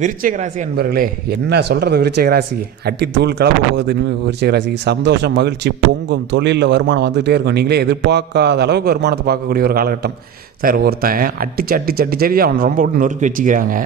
விருச்சிக ராசி அன்பர்களே, என்ன சொல்கிறது? விருச்சிக ராசி அட்டி தூள் கலப்ப போகுது. இனிமேல் விருச்சிக ராசி சந்தோஷம், மகிழ்ச்சி பொங்கும். தொழிலில் வருமானம் வந்துகிட்டே இருக்கும். நீங்களே எதிர்பார்க்காத அளவுக்கு வருமானத்தை பார்க்கக்கூடிய ஒரு காலகட்டம் சார். ஒருத்தன் அடிச்சு அவன் ரொம்ப விட்டு நொறுக்கி வச்சுக்கிறாங்க.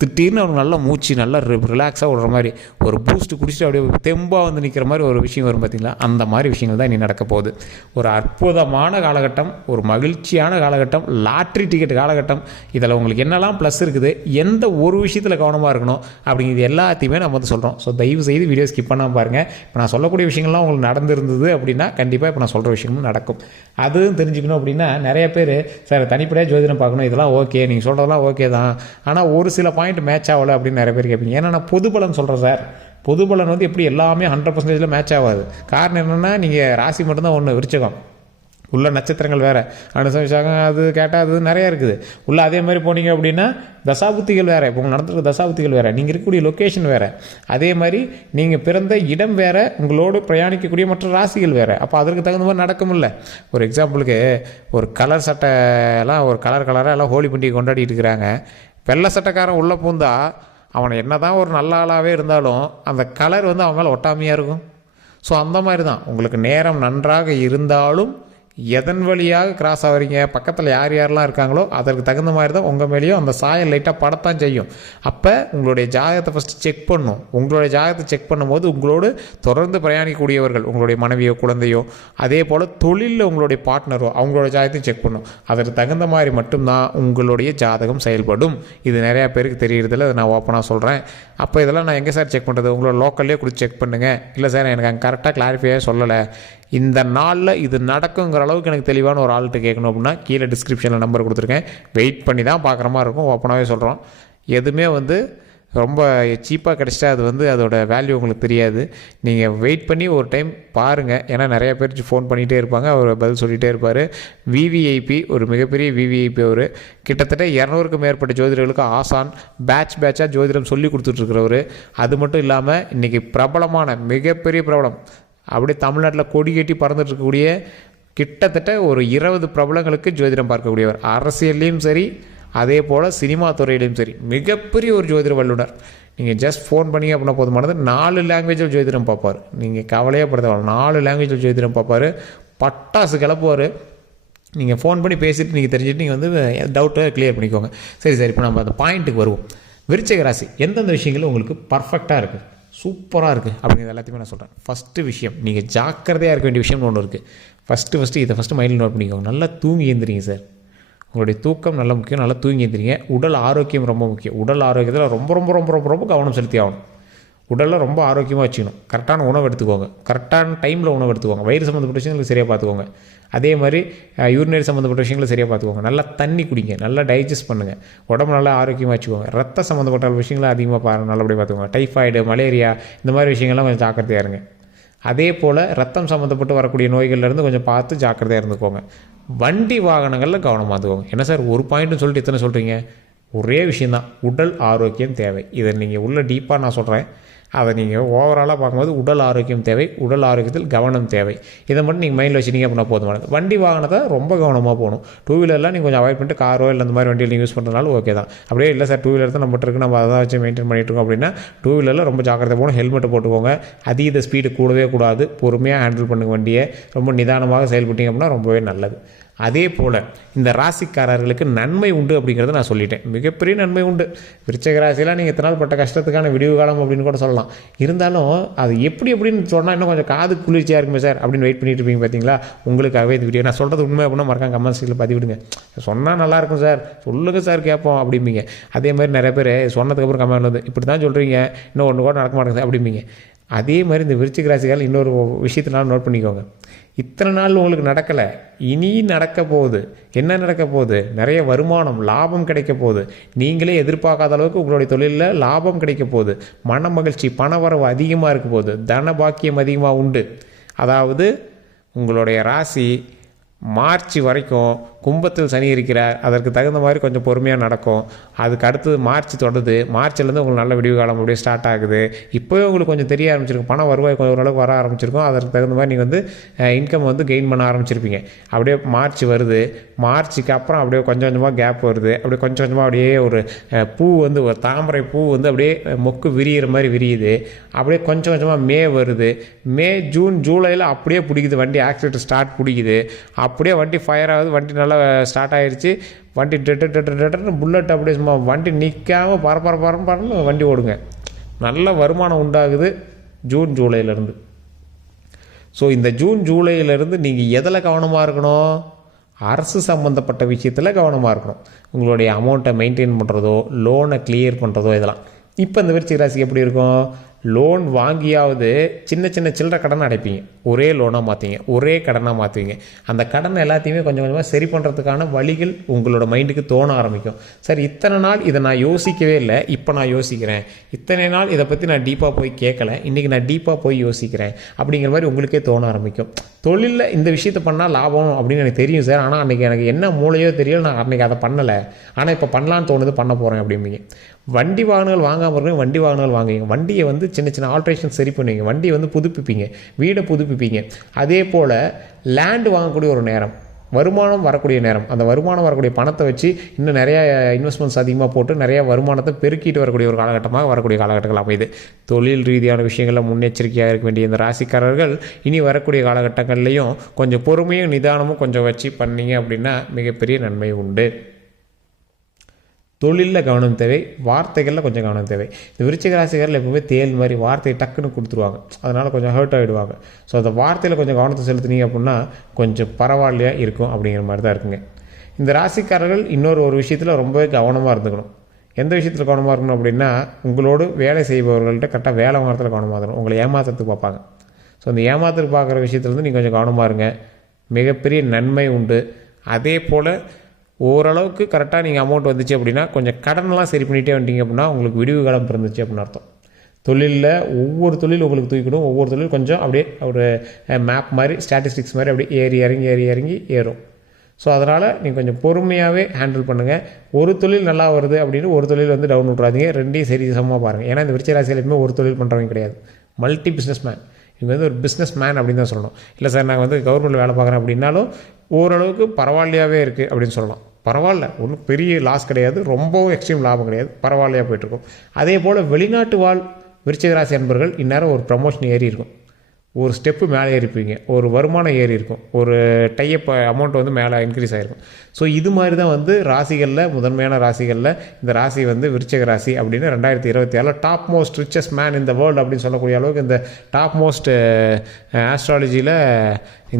திடீர்னு அவனுக்கு நல்லா மூச்சு நல்லா ரிலாக்ஸாக விடுற மாதிரி ஒரு பூஸ்ட்டு குடிச்சிட்டு அப்படியே தெம்பாக வந்து நிற்கிற மாதிரி ஒரு விஷயம் வரும் பார்த்தீங்களா? அந்த மாதிரி விஷயங்கள் தான் இனி நடக்க போகுது. ஒரு அற்புதமான காலகட்டம், ஒரு மகிழ்ச்சியான காலகட்டம், லாட்ரி டிக்கெட் காலகட்டம். இதில் உங்களுக்கு என்னெல்லாம் ப்ளஸ் இருக்குது, எந்த ஒரு விஷயத்தில் கவனமாக இருக்கணும் அப்படிங்கிறது எல்லாத்தையுமே நம்ம வந்து சொல்கிறோம். ஸோ தயவு செய்து வீடியோ ஸ்கிப் பண்ணாமல் பாருங்கள். இப்போ நான் சொல்லக்கூடிய விஷயங்கள்லாம் உங்களுக்கு நடந்திருந்தது அப்படின்னா கண்டிப்பாக இப்போ நான் சொல்கிற விஷயமும் நடக்கும். அதுவும் தெரிஞ்சுக்கணும் அப்படின்னா நிறைய பேர் சார் தனிப்படையாக ஜோதிடம் பார்க்கணும், இதெல்லாம் ஓகே, நீங்கள் சொல்கிறதெல்லாம் ஓகே தான், ஆனால் ஒரு சில பாயிண்ட் மேட்ச் ஆகலை அப்படின்னு நிறைய பேர் கேட்பீங்க. ஏன்னா நான் பொது பலன் சொல்கிறேன் சார். பொது பலன் வந்து எப்படி எல்லாமே 100% மேட்ச் ஆகாது. காரணம் என்னென்னா, நீங்கள் ராசி மட்டும்தான் ஒன்று, விருச்சிகம் உள்ள நட்சத்திரங்கள் வேறு, அனுசரிச்சாங்க, அது கேட்டால் அது நிறையா இருக்குது உள்ள. அதே மாதிரி போனீங்க அப்படின்னா தசாபுத்திகள் வேறு, இப்போ நடந்துருக்க தசாபுத்திகள் வேறு, நீங்கள் இருக்கக்கூடிய லொக்கேஷன் வேறு, அதே மாதிரி நீங்கள் பிறந்த இடம் வேறு, உங்களோடு பிரயாணிக்கக்கூடிய மற்ற ராசிகள் வேறு. அப்போ அதற்கு தகுந்த மாதிரி நடக்கும்ல. ஒரு எக்ஸாம்பிளுக்கு, ஒரு கலர் சட்டையெல்லாம் ஒரு கலராக எல்லாம் ஹோலி பண்டிகை கொண்டாடிட்டு இருக்கிறாங்க. வெள்ளை சட்டைக்காரன் உள்ளே பூந்தா அவனை என்ன தான் ஒரு நல்ல ஆளாகவே இருந்தாலும் அந்த கலர் வந்து அவன் மேலே ஒட்டாமையாக இருக்கும். ஸோ அந்த மாதிரி தான் உங்களுக்கு நேரம் நன்றாக இருந்தாலும் எதன் வழியாக கிராஸ் ஆகிறீங்க, பக்கத்தில் யார் யாரெல்லாம் இருக்காங்களோ அதற்கு தகுந்த மாதிரி தான் உங்கள் மேலேயும் அந்த சாயம் லைட்டாக படத்தான் செய்யும். அப்போ உங்களுடைய ஜாதகத்தை ஃபஸ்ட்டு செக் பண்ணணும். உங்களுடைய ஜாதகத்தை செக் பண்ணும்போது உங்களோடு தொடர்ந்து பிரயாணிக்கக்கூடியவர்கள், உங்களுடைய மனைவியோ குழந்தையோ, அதே போல் தொழிலில் உங்களுடைய பார்ட்னரோ, அவங்களோட ஜாதகத்தையும் செக் பண்ணணும். அதற்கு தகுந்த மாதிரி மட்டும்தான் உங்களுடைய ஜாதகம் செயல்படும். இது நிறையா பேருக்கு தெரியறதில்ல, அதை நான் ஓப்பனாக சொல்கிறேன். அப்போ இதெல்லாம் நான் எங்கே சார் செக் பண்ணுறது? உங்களோட லோக்கல்லே கொடுத்து செக் பண்ணுங்கள். இல்லை சார் எனக்கு அங்கே கரெக்டாக கிளாரிஃபையாக சொல்லலை, இந்த நாளில் இது நடக்குங்கிற அளவுக்கு எனக்கு தெளிவான ஒரு ஆள்கிட்ட கேட்கணும் அப்படின்னா கீழே டிஸ்கிரிப்ஷனில் நம்பர் கொடுத்துருக்கேன். வெயிட் பண்ணி தான் பார்க்குற மாதிரி இருக்கும். ஓப்பனாகவே சொல்கிறோம். எதுவுமே வந்து ரொம்ப சீப்பாக கிடச்சிட்டா அது வந்து அதோட வேல்யூ உங்களுக்கு தெரியாது. நீங்கள் வெயிட் பண்ணி ஒரு டைம் பாருங்கள். ஏன்னா நிறைய பேர் ஃபோன் பண்ணிகிட்டே இருப்பாங்க, அவர் பதில் சொல்லிகிட்டே இருப்பார். விவிஐபி ஒரு மிகப்பெரிய விவிஐபி, அவர் கிட்டத்தட்ட 200க்கும் மேற்பட்ட ஜோதிடர்களுக்கு ஆசான், பேட்சாக ஜோதிடம் சொல்லி கொடுத்துட்ருக்கிறவர். அது மட்டும் இல்லாமல் இன்றைக்கி பிரபலமான மிகப்பெரிய பிரபலம், அப்படியே தமிழ்நாட்டில் கொடி கட்டி பறந்துட்டு இருக்கக்கூடிய கிட்டத்தட்ட ஒரு 20 பிரபலங்களுக்கு ஜோதிடம் பார்க்கக்கூடியவர். அரசியல்லையும் சரி, அதே போல் சினிமா துறையிலையும் சரி மிகப்பெரிய ஒரு ஜோதிட வல்லுனர். நீங்கள் ஜஸ்ட் ஃபோன் பண்ணி அப்படின்னா போதுமானது. 4 லாங்குவேஜில் ஜோதிடம் பார்ப்பார். நீங்கள் கவலையே படுத்த 4 லாங்குவேஜில் ஜோதிடம் பார்ப்பார். பட்டாசு கிளப்புவார். நீங்கள் ஃபோன் பண்ணி பேசிட்டு நீங்கள் தெரிஞ்சுட்டு நீங்கள் வந்து டவுட்டை கிளியர் பண்ணிக்கோங்க. சரி, இப்போ நம்ம அந்த பாயிண்ட்டுக்கு வருவோம். விருச்சிக ராசி எந்தெந்த விஷயங்களும் உங்களுக்கு பர்ஃபெக்டாக இருக்குது, சூப்பராக இருக்குது அப்படிங்கிறது எல்லாத்தையுமே நான் சொல்கிறேன். ஃபஸ்ட்டு விஷயம், நீங்கள் ஜாக்கிரதையாக இருக்க வேண்டிய விஷயம்னு ஒன்று இருக்குது. ஃபஸ்ட்டு மைண்டில் நோட் பண்ணிக்கோங்க. நல்லா தூங்கி எழுந்திரிங்க சார். உங்களுடைய தூக்கம் நல்ல முக்கியம். நல்லா தூங்கி எழுந்திரிங்க. உடல் ஆரோக்கியம் ரொம்ப முக்கியம். உடல் ஆரோக்கியத்தில் ரொம்ப ரொம்ப ரொம்ப ரொம்ப ரொம்ப கவனம் செலுத்தி ஆகணும். உடலில் ரொம்ப ஆரோக்கியமாக வச்சுக்கணும். கரெக்டான உணவு எடுத்துக்கோங்க. கரெக்டான டைமில் உணவு எடுத்துக்கோங்க. வயிறு சம்மந்தப்பட்ட விஷயங்களுக்கு சரியாக பார்த்துக்கோங்க. அதே மாதிரி யூரினரி சம்மந்தப்பட்ட விஷயங்களை சரியாக பார்த்துக்கோங்க. நல்லா தண்ணி குடிங்க. நல்லா டைஜஸ்ட் பண்ணுங்கள். உடம்பு நல்லா ஆரோக்கியமாக வச்சுக்கோங்க. ரத்த சம்மந்தப்பட்ட விஷயங்களை அதிகமாக நல்லபடியாக பார்த்துக்கோங்க. டைஃபாய்டு, மலேரியா, இந்த மாதிரி விஷயங்கள்லாம் கொஞ்சம் ஜாக்கிரதையாக இருங்க. அதே போல் ரத்தம் சம்மந்தப்பட்டு வரக்கூடிய நோய்கள்லேருந்து கொஞ்சம் பார்த்து ஜாக்கிரதையாக இருந்துக்கோங்க. வண்டி வாகனங்களில் கவனமாக இருந்துக்கோங்க. என்ன சார் ஒரு பாயிண்ட்டுன்னு சொல்லிட்டு இத்தனை சொல்கிறீங்க? ஒரே விஷயந்தான், உடல் ஆரோக்கியம் தேவை. இதை நீங்கள் உள்ள டீப்பாக நான் சொல்கிறேன். அதை நீங்கள் ஓவராலாக பார்க்கும்போது உடல் ஆரோக்கியம் தேவை, உடல் ஆரோக்கியத்தில் கவனம் தேவை. இதை மட்டும் நீங்கள் மைண்டில் வச்சுட்டீங்க அப்படின்னா போதுமானது. வண்டி வாகனத்தை ரொம்ப கவனமாக போகணும். 2 வீலர்லாம் நீங்கள் கொஞ்சம் அவாய்ட் பண்ணிட்டு காரோ இல்லை அந்த மாதிரி வண்டியில் நீங்கள் யூஸ் பண்ணுறதுனால ஓகே தான். அப்படியே இல்லை சார் 2 வீலர் தான் நம்மகிட்ட இருக்குது, நம்ம அதை வச்சு மெயின்டைன் பண்ணிட்டு இருக்கோம் அப்படின்னா 2 வீலரில் ரொம்ப ஜாக்கிரதை போகணும். ஹெல்மெட்டை போட்டுக்கோங்க. அதீத ஸ்பீடு கூடவே கூடாது. பொறுமையாக ஹேண்டில் பண்ணுங்க வண்டியை. ரொம்ப நிதானமாக செயல்பட்டீங்க அப்படின்னா ரொம்பவே நல்லது. அதே போல் இந்த ராசிக்காரர்களுக்கு நன்மை உண்டு அப்படிங்கிறத நான் சொல்லிட்டேன். மிகப்பெரிய நன்மை உண்டு. விருச்சிக ராசியெலாம் நீங்கள் இத்தனை நாள் பட்ட கஷ்டத்துக்கான விடிவு காலம் அப்படின்னு கூட சொல்லலாம். இருந்தாலும் அது எப்படின்னு சொன்னால் இன்னும் கொஞ்சம் காது குளிர்ச்சியாக இருக்குமே சார் அப்படின்னு வெயிட் பண்ணிட்டு இருப்பீங்க பார்த்தீங்களா? உங்களுக்காகவே இந்த வீடியோ நான் சொல்கிறது உண்மை அப்படின்னா மறக்காம கமெண்ட் செக்ஷனில் பதிவிடுங்க. சொன்னால் நல்லாயிருக்கும் சார், சொல்லுங்கள் சார் கேட்போம் அப்படிம்பீங்க. அதே மாதிரி நிறைய பேர் சொன்னதுக்கப்புறம் கமெண்ட் வந்து இப்படி தான் சொல்கிறீங்க, இன்னும் ஒன்று கூட நடக்க மாட்டேங்குது அப்படிம்பீங்க. அதே மாதிரி இந்த விருச்சிக ராசிக்காரர்கள் இன்னொரு விஷயத்தினால நோட் பண்ணிக்கோங்க. இத்தனை நாள் உங்களுக்கு நடக்கலை, இனி நடக்க போகுது. என்ன நடக்க போகுது? நிறைய வருமானம், லாபம் கிடைக்க போகுது. நீங்களே எதிர்பார்க்காத அளவுக்கு உங்களுடைய தொழிலில் லாபம் கிடைக்க போகுது. மன மகிழ்ச்சி, பணவரவு அதிகமாக இருக்க போகுது. தன பாக்கியம் அதிகமாக உண்டு. அதாவது உங்களுடைய ராசி மார்ச் வரைக்கும் கும்பத்தில் சனி இருக்கிறார். அதற்கு தகுந்த மாதிரி கொஞ்சம் பொறுமையாக நடக்கும். அதுக்கு அடுத்தது மார்ச் தொடருது. மார்ச்லேருந்து உங்களுக்கு நல்ல விடிவு காலம் அப்படியே ஸ்டார்ட் ஆகுது. இப்போவே உங்களுக்கு கொஞ்சம் தெரிய ஆரம்பிச்சிருக்கும், பணம் வருவாய் கொஞ்சம் ஓரளவுக்கு வர ஆரம்பிச்சிருக்கும். அதற்கு தகுந்த மாதிரி நீங்கள் வந்து இன்கம் வந்து கெயின் பண்ண ஆரம்பிச்சிருப்பீங்க. அப்படியே மார்ச் வருது. மார்ச்சுக்கு அப்புறம் அப்படியே கொஞ்சம் கொஞ்சமாக கேப் வருது. அப்படியே கொஞ்சம் கொஞ்சமாக அப்படியே ஒரு பூ வந்து ஒரு தாமரை பூ வந்து அப்படியே மொக்கு விரிகிற மாதிரி விரியுது. அப்படியே கொஞ்சம் கொஞ்சமாக மே வருது. மே, ஜூன், ஜூலையில் அப்படியே பிடிக்குது வண்டி, ஆக்சிடென்ட் ஸ்டார்ட் பிடிக்குது. அப்படியே வண்டி ஃபயர் ஆகுது. வண்டி நல்லா ஸ்டார்ட் ஆகிடுச்சு. வண்டி டெட்டு புல்லட் அப்படியே சும்மா வண்டி நிற்காமல் பரப்பரன்னு வண்டி ஓடுங்க. நல்ல வருமானம் உண்டாகுது ஜூன் ஜூலையிலேருந்து. ஸோ இந்த ஜூன் ஜூலையிலேருந்து நீங்கள் எதில் கவனமாக இருக்கணும்? அரசு சம்மந்தப்பட்ட விஷயத்தில் கவனமாக இருக்கணும். உங்களுடைய அமௌண்ட்டை மெயின்டைன் பண்ணுறதோ, லோனை கிளியர் பண்ணுறதோ, இதெல்லாம். இப்போ இந்த விருச்சிக ராசி எப்படி இருக்கும்? லோன் வாங்கியாவது சின்ன சின்ன சில்லற கடனை அடைப்பீங்க. ஒரே லோனாக மாற்றுவீங்க, ஒரே கடனாக மாற்றுவீங்க. அந்த கடனை எல்லாத்தையுமே கொஞ்சம் கொஞ்சமாக சரி பண்ணுறதுக்கான வழிகள் உங்களோட மைண்டுக்கு தோண ஆரம்பிக்கும். சார், இத்தனை நாள் இதை நான் யோசிக்கவே இல்லை, இப்போ நான் யோசிக்கிறேன். இத்தனை நாள் இதை பற்றி நான் டீப்பாக போய் கேட்கல, இன்றைக்கி நான் டீப்பாக போய் யோசிக்கிறேன் அப்படிங்கிற மாதிரி உங்களுக்கே தோண ஆரம்பிக்கும். தொழிலில் இந்த விஷயத்தை பண்ணால் லாபம் அப்படின்னு எனக்கு தெரியும் சார், ஆனால் அன்றைக்கி எனக்கு என்ன மூளையோ தெரியல, நான் அன்றைக்கி அதை பண்ணலை, ஆனால் இப்போ பண்ணலான்னு தோணுது, பண்ண போகிறேன் அப்படிம்பீங்க. வண்டி வாகனங்கள் வாங்காமல் இருக்கணும், வண்டி வாகனங்கள் வாங்குவீங்க. வண்டியை வந்து சின்ன சின்ன ஆல்ட்ரேஷன் சரி பண்ணுவீங்க. வண்டியை வந்து புதுப்பிப்பீங்க, வீடை புதுப்பிப்பீங்க. அதே போல் லேண்டு வாங்கக்கூடிய ஒரு நேரம், வருமானம் வரக்கூடிய நேரம். அந்த வருமானம் வரக்கூடிய பணத்தை வச்சு இன்னும் நிறையா இன்வெஸ்ட்மெண்ட்ஸ் அதிகமாக போட்டு நிறையா வருமானத்தை பெருக்கிட்டு வரக்கூடிய ஒரு காலகட்டமாக வரக்கூடிய காலகட்டங்கள் அமையுது. தொழில் ரீதியான விஷயங்களில் முன்னெச்சரிக்கையாக இருக்க வேண்டிய இந்த ராசிக்காரர்கள் இனி வரக்கூடிய காலகட்டங்கள்லேயும் கொஞ்சம் பொறுமையும் நிதானமும் கொஞ்சம் வச்சு பண்ணீங்க அப்படின்னா மிகப்பெரிய நன்மை உண்டு. தொழிலில் கவனம் தேவை, வார்த்தைகளில் கொஞ்சம் கவனம் தேவை. இந்த விருச்சிக ராசிக்காரில் எப்பவுமே தேல் மாதிரி வார்த்தையை டக்குன்னு கொடுத்துருவாங்க, அதனால் கொஞ்சம் ஹர்ட் ஆகிடுவாங்க. ஸோ அந்த வார்த்தையில் கொஞ்சம் கவனத்தை செலுத்துனீங்க அப்படின்னா கொஞ்சம் பரவாயில்லையாக இருக்கும் அப்படிங்கிற மாதிரி தான் இருக்குங்க. இந்த ராசிக்காரர்கள் ஒரு விஷயத்தில் ரொம்பவே கவனமாக இருந்துக்கணும். எந்த விஷயத்தில் கவனமாக இருக்கணும் அப்படின்னா, உங்களோடு வேலை செய்பவர்கள்ட்ட கரெக்டாக வேலை வாரத்தில் கவனமாக இருக்கணும். உங்களை ஏமாத்துறதுக்கு பார்ப்பாங்க. ஸோ அந்த ஏமாத்துறதுக்கு பார்க்குற விஷயத்துலேருந்து நீங்கள் கொஞ்சம் கவனமாக இருங்க, மிகப்பெரிய நன்மை உண்டு. அதே போல் ஓரளவுக்கு கரெக்டாக நீங்கள் அமௌண்ட் வந்துச்சு அப்படின்னா கொஞ்சம் கடனெலாம் சரி பண்ணிகிட்டே வந்துட்டீங்க அப்படின்னா உங்களுக்கு விடிவு காலம் பிறந்துச்சு அப்படின்னு அர்த்தம். தொழிலில் ஒவ்வொரு தொழில் உங்களுக்கு தூக்கிடும், ஒவ்வொரு தொழில் கொஞ்சம் அப்படியே ஒரு மேப் மாதிரி, ஸ்டாட்டிஸ்டிக்ஸ் மாதிரி அப்படியே ஏறி இறங்கி ஏறும். ஸோ அதனால் நீங்கள் கொஞ்சம் பொறுமையாகவே ஹேண்டில் பண்ணுங்கள். ஒரு தொழில் நல்லா வருது அப்படின்னு ஒரு தொழில் வந்து டவுன் விட்றாதீங்க, ரெண்டையும் சரி சமமாக பாருங்கள். ஏன்னா இந்த விருச்சிக ராசியில் எப்பவுமே ஒரு தொழில் பண்ணுறவங்க கிடையாது, மல்டி பிஸ்னஸ் மேன். இவங்க வந்து ஒரு பிஸ்னஸ் மேன் அப்படின்னு தான் சொல்லணும். இல்லை சார், நாங்கள் வந்து கவர்மெண்ட் வேலை பார்க்குறேன் அப்படின்னாலும் ஓரளவுக்கு பரவாயில்லையாகவே இருக்குது அப்படின்னு சொல்லலாம். பரவாயில்ல, ஒன்றும் பெரிய லாஸ் கிடையாது, ரொம்பவும் எக்ஸ்ட்ரீம் லாபம் கிடையாது, பரவாயில்லையாக போய்ட்டுருக்கும். அதே போல் வெளிநாட்டு வாழ் விருச்சிக ராசி அன்பர்கள் இந்நேரம் ஒரு ப்ரமோஷன் ஏறி இருக்கும், ஒரு ஸ்டெப்பு மேலே ஏறிப்பீங்க, ஒரு வருமானம் ஏறி இருக்கும், ஒரு டைப் அமௌண்ட் வந்து மேலே இன்க்ரீஸ் ஆகிருக்கும். ஸோ இது மாதிரி தான் வந்து ராசிகளில், முதன்மையான ராசிகளில் இந்த ராசி வந்து விருச்சிக ராசி அப்படின்னு 2024 டாப் மோஸ்ட் ரிச்சஸ்ட் மேன் இந்த வேர்ல்டு அப்படின்னு சொல்லக்கூடிய அளவுக்கு இந்த டாப் மோஸ்ட் ஆஸ்ட்ராலஜியில்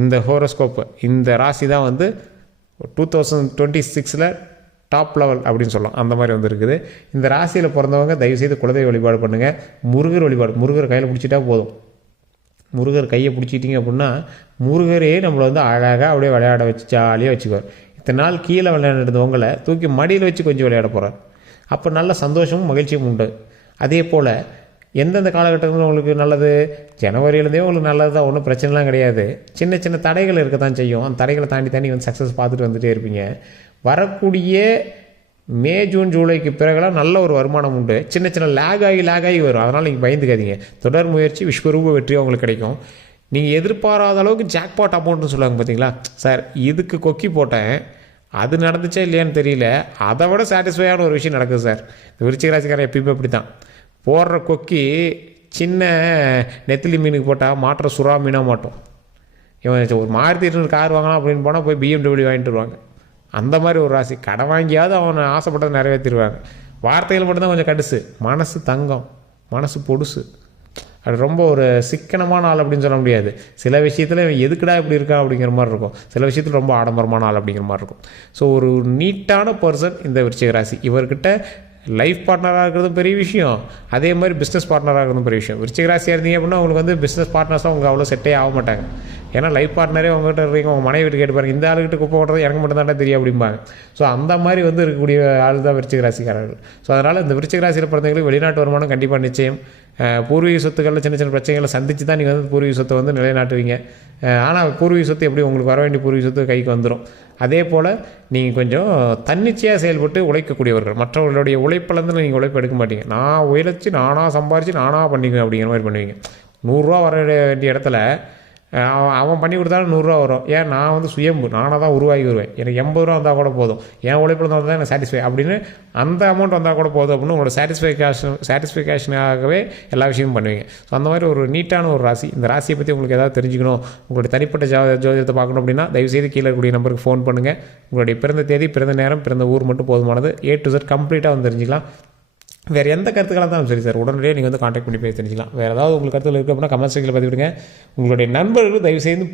இந்த ஹோரோஸ்கோப் இந்த ராசி தான் வந்து 2026 டாப் லெவல் அப்படின்னு சொல்லலாம். அந்த மாதிரி வந்து இருக்குது. இந்த ராசியில் பிறந்தவங்க தயவுசெய்து குலதெய்வ வழிபாடு பண்ணுங்கள். முருகர் வழிபாடு, முருகர் கையில் பிடிச்சிட்டா போதும். முருகர் கையை பிடிச்சிட்டிங்க அப்படின்னா முருகரே நம்மளை வந்து அழகாக அப்படியே விளையாட வச்சு ஜாலியாக வச்சுக்குவார். இத்தனை நாள் கீழே விளையாடுறவங்களை தூக்கி மடியில் வச்சு கொஞ்சம் விளையாட போகிறார். அப்போ நல்ல சந்தோஷமும் மகிழ்ச்சியும் உண்டு. அதே போல் எந்தெந்த காலகட்டத்தில் உங்களுக்கு நல்லது, ஜனவரியிலேருந்தே உங்களுக்கு நல்லது தான், ஒன்றும் பிரச்சனைலாம் கிடையாது. சின்ன சின்ன தடைகள் இருக்க தான் செய்யும். அந்த தடைகளை தாண்டி வந்து சக்ஸஸ் பார்த்துட்டு வந்துகிட்டே இருப்பீங்க. வரக்கூடிய மே, ஜூன், ஜூலைக்கு பிறகுலாம் நல்ல ஒரு வருமானம் உண்டு. சின்ன சின்ன லேக் ஆகி வரும். அதனால் நீங்கள் பயந்துக்காதீங்க. தொடர் முயற்சி விஸ்வரூப வெற்றியும் உங்களுக்கு கிடைக்கும். நீங்கள் எதிர்பாராத அளவுக்கு ஜாக்பாட் அமௌண்ட்னு சொல்லுவாங்க பார்த்தீங்களா, சார் இதுக்கு கொக்கி போட்டேன், அது நடந்துச்சா இல்லையான்னு தெரியல, அதை விட சாட்டிஸ்ஃபையான ஒரு விஷயம் நடக்குது சார். இந்த விருச்சிக ராசிக்காரன் எப்பயுமே அப்படி தான். போடுற கொக்கி சின்ன நெத்திலி மீனுக்கு போட்டால் மாட்டுற சுறா மீனாக மாட்டோம். இவன் ஒரு மாருதி 800 கார் வாங்கலாம் அப்படின்னு போனால் போய் BMW வாங்கிட்டு வருவாங்க. அந்த மாதிரி ஒரு ராசி. கடை வாங்கியாவது அவனை ஆசைப்பட்டதை நிறைவேற்றிடுவாங்க. வார்த்தைகள் மட்டும்தான் கொஞ்சம் கடுசு, மனசு தங்கம், மனசு பொடுசு. அது ரொம்ப ஒரு சிக்கனமான ஆள் அப்படின்னு சொல்ல முடியாது. சில விஷயத்தில் எதுக்குடா இப்படி இருக்கா அப்படிங்கிற மாதிரி இருக்கும், சில விஷயத்தில் ரொம்ப ஆடம்பரமான ஆள் அப்படிங்கிற மாதிரி இருக்கும். ஸோ ஒரு நீட்டான பர்சன் இந்த விருச்சிக ராசி. இவர்கிட்ட லைஃப் பார்ட்னராக இருக்கிறதும் பெரிய விஷயம், அதே மாதிரி பிஸ்னஸ் பார்ட்னராக இருக்கிறதும் பெரிய விஷயம். விருச்சிக ராசியாக இருந்தீங்க அப்படின்னா உங்களுக்கு வந்து பிஸ்னஸ் பார்ட்னர்ஸாக அவங்க அவ்வளோ செட்டே ஆக மாட்டாங்க. ஏன்னா லைஃப் பார்ட்னரே உங்கள்கிட்ட இருக்கீங்க, உங்கள் மனைவி வீட்டு கேட்டு பாருங்க, இந்த ஆளுகிட்ட குப்பை போடுறது எனக்கு மட்டும் தான் தெரியும் அப்படிம்பாங்க. ஸோ அந்த மாதிரி வந்து இருக்கக்கூடிய ஆள் தான் விருச்சிக ராசிக்காரர்கள். ஸோ அதனால் இந்த விருச்சிக ராசியில் பிறந்தவங்களுக்கு வெளிநாட்டு வருமானம் கண்டிப்பாக நிச்சயம். பூர்வீக சொத்துக்களில் சின்ன சின்ன பிரச்சனைகளை சந்தித்து தான் நீங்கள் வந்து பூர்வீக சொத்தை வந்து நிலைநாட்டுவீங்க. ஆனால் பூர்வீக சொத்து எப்படி உங்களுக்கு வர வேண்டிய பூர்வீக சொத்து கைக்கு வந்துடும். அதே போல் நீங்கள் கொஞ்சம் தன்னிச்சையாக செயல்பட்டு உழைக்கக்கூடியவர்கள். மற்றவர்களுடைய உழைப்பிலேருந்து நீங்கள் உழைப்பு எடுக்க மாட்டீங்க. நான் உழைச்சி நானாக சம்பாரித்து நானாக பண்ணிக்குவேன் அப்படிங்கிற மாதிரி பண்ணுவீங்க. 100 ரூபா வர வேண்டிய இடத்துல அவன் பண்ணி கொடுத்தாலும் 100 ரூபா வரும். ஏன் நான் வந்து சுயம்பு, நானாக தான் உருவாகி வருவேன், எனக்கு 80 ரூபா வந்தால் கூட போதும், என் உழைப்பில் இருந்தால் தான் எனக்கு சாட்டிஸ்ஃபை அப்படின்னு அந்த அமௌண்ட் வந்தால் கூட போதும் அப்படின்னு உங்களோட சாட்டிஸ்ஃபேக்ஷனாகவே எல்லா விஷயமும் பண்ணுவீங்க. ஸோ அந்த மாதிரி ஒரு நீட்டான ஒரு ராசி. இந்த ராசியை பற்றி உங்களுக்கு ஏதாவது தெரிஞ்சுக்கணும், உங்களுடைய தனிப்பட்ட ஜோதிடத்தை பார்க்கணும் அப்படின்னா தயவுசெய்து கீழே இருக்கக்கூடிய நம்பருக்கு ஃபோன் பண்ணுங்கள். உங்களுடைய பிறந்த தேதி, பிறந்த நேரம், பிறந்த ஊர் மட்டும் போதுமானது. A to Z கம்ப்ளீட்டாக வந்து தெரிஞ்சுக்கலாம். வேறு எந்த கருத்துக்களாக இருந்தாலும் சரி சார், உடனடியாக நீங்கள் வந்து கான்டாக்ட் பண்ணி பேசி தெரிஞ்சுக்கலாம். வேறு ஏதாவது உங்களுக்கு கருத்துக்கள் இருக்குது அப்படின்னா கமெண்ட் செக்ஷனில் பதிவிடுங்க. உங்களுடைய நண்பர்கள் தயவுசெய்து